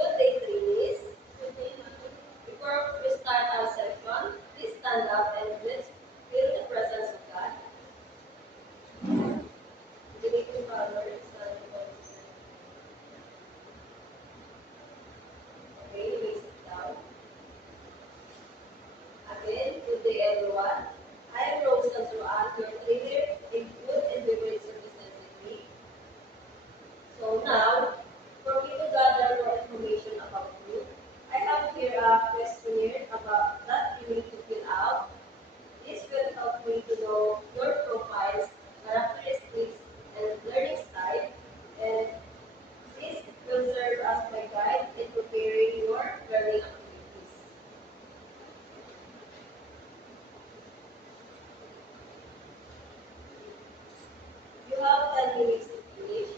Good day, trainees. Before we start our session, please stand up and let's feel the presence of God. Beginning Father, Son, and Holy Spirit. Okay, you may sit down. Again, good day, everyone. I am Rose Cantuan, your trainer in food and beverage services with me. So now, for me to gather more information about you, I have here a questionnaire about that you need to fill out. This will help me to know your profiles, characteristics, and learning style, and this will serve as my guide in preparing your learning activities. You have 10 minutes to finish.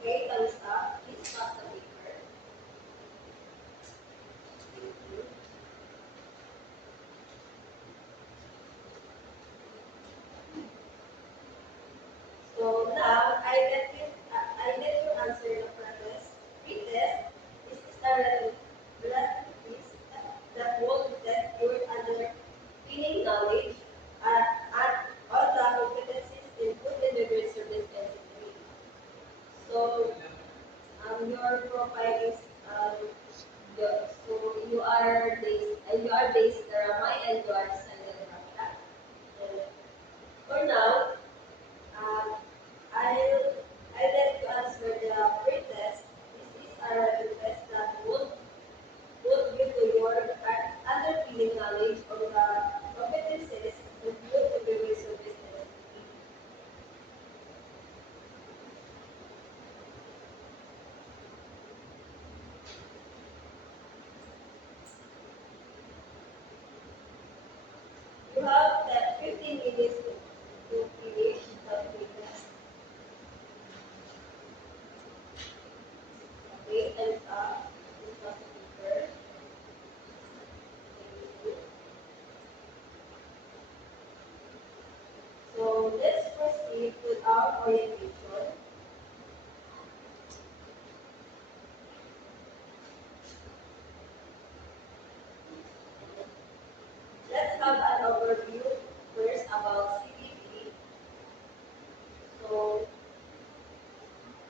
Okay, thumbs up. Please pass the paper. Thank you. So now I let you answer the preface. Pretest is a relative quiz that will test your underlying knowledge and all the competencies in food and beverage service and security. So your profile is so you are based in Ramay and you are descended in Russia. And for now, um, I'll I'll let you answer the pre-test. This is a written test that would give you your underpinning knowledge of the competencies of food and beverage service and SPP. You have that 15 minutes to finish the pre-test. Okay, and this was the paper. Thank you. So let's proceed with our orientation. Let's have an overview first about CBT. So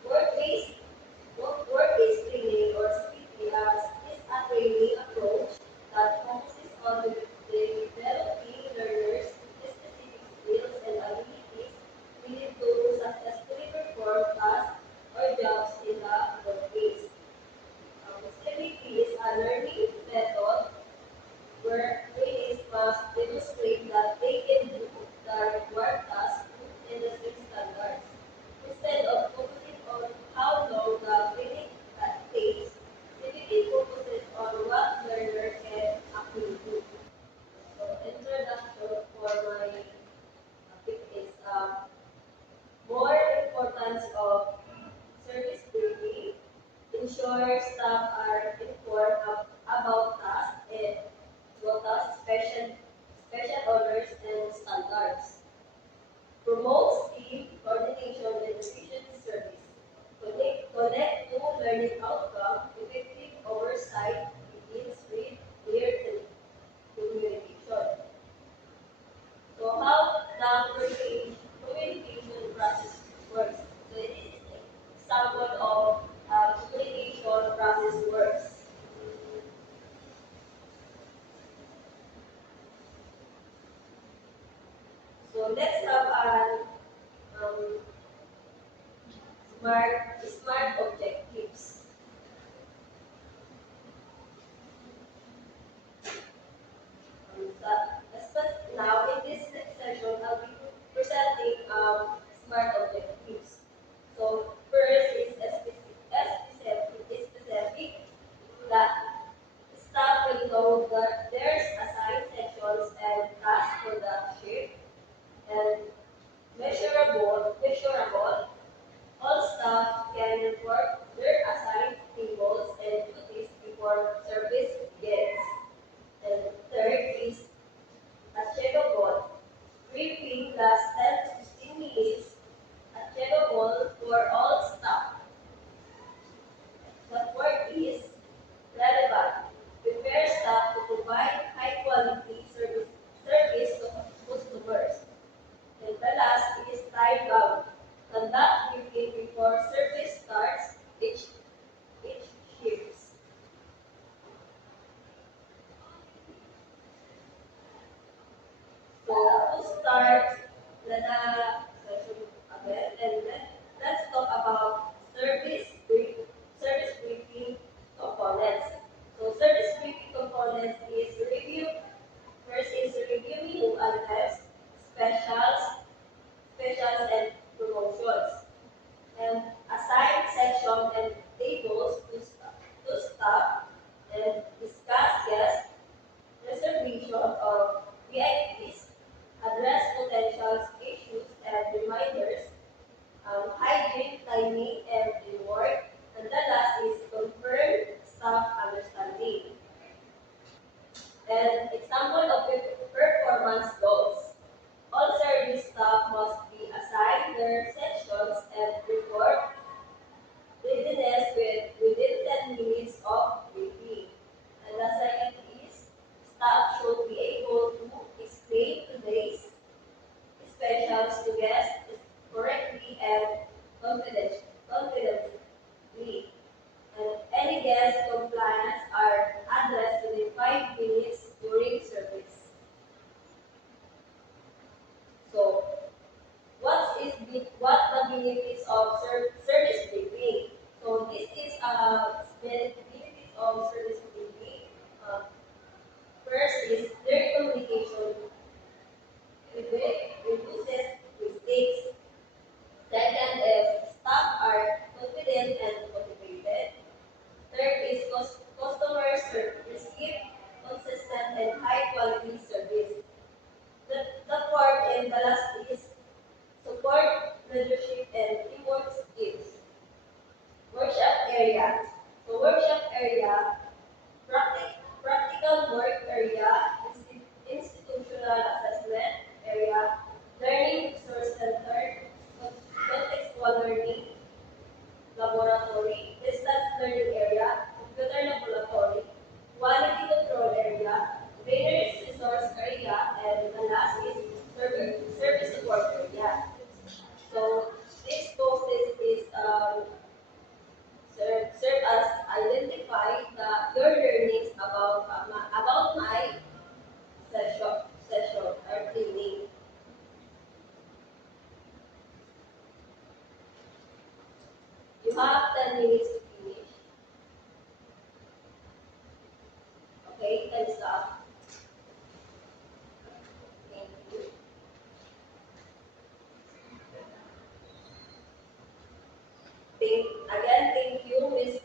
work-based work-based training or CBT is a training approach that focuses on developing learners specific skills and abilities needed to successfully perform tasks or jobs in the workplace. CBT is a learning method where trainees must demonstrate that they can do the required tasks to industry standards. Instead of focusing on how long the training takes, CBT focuses on what learner can actually do. So, introduction for my topic is more importance of service briefing, ensure staff are informed about tasks and quotas, special orders, and standards. Promotes team coordination and efficient service. Connect to learning outcome, effective oversight begins with clear communication. So how the communication process works. So this is an example of communication process works. So let's have an um, smart objectives. Now in this session, I'll be presenting smart objectives. So first is specific that staff will know that there's assigned sections and tasks for the shift, and measurable. All staff can report their assigned tables and duties before service begins. And third is achievable. Briefing lasts 10 to 15 minutes, achievable for the session again, and let's talk about service briefing components. So service briefing components is review. First is reviewing new items, specials, specials and promotions, and assign section and tables to staff and discuss guest reservation of VIPs, address potential issues and reminders, hygiene, timing, and reward. And the last is confirm staff understanding. And example of performance goals. All service staff must be assigned their sections and report readiness within 10 minutes of briefing. And the second is staff should be able to explain today's specials to guests correctly and confidently. And any guest complaints are addressed within 5 minutes during service. So, what the benefits of service briefing? So, this is benefits of service briefing. Uh, First is clear communication reduces mistakes. Second is staff are confident and motivated. Third is customers receive consistent and high quality service. The fourth and the last is support leadership and teamwork skills. Workshop area. So workshop area, practical work area, institutional assessment area, learning resource center, contextual learning, laboratory, distance learning area, computer laboratory, quality control area, trainers resource area, and the last is service support area. So this post is serve as identify your learnings about my session or training. You have 10 minutes to finish. Okay, time stop. Thank you. Thank you, Miss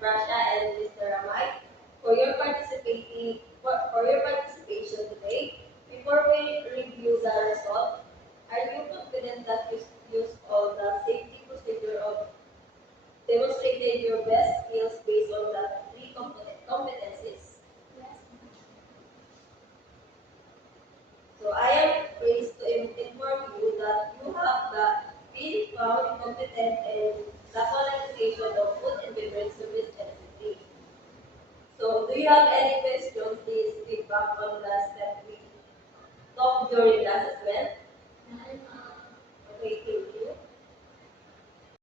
Rasha and Mr. Ramay, for your for your participation today. Before we review the result, are you confident that you used all the safety procedure of demonstrated your best skills based on the three competencies? So I am pleased to inform you that you have been found competent in the qualification of food and beverage service entity. So do you have any questions? Please feedback on the step we talked during the assessment.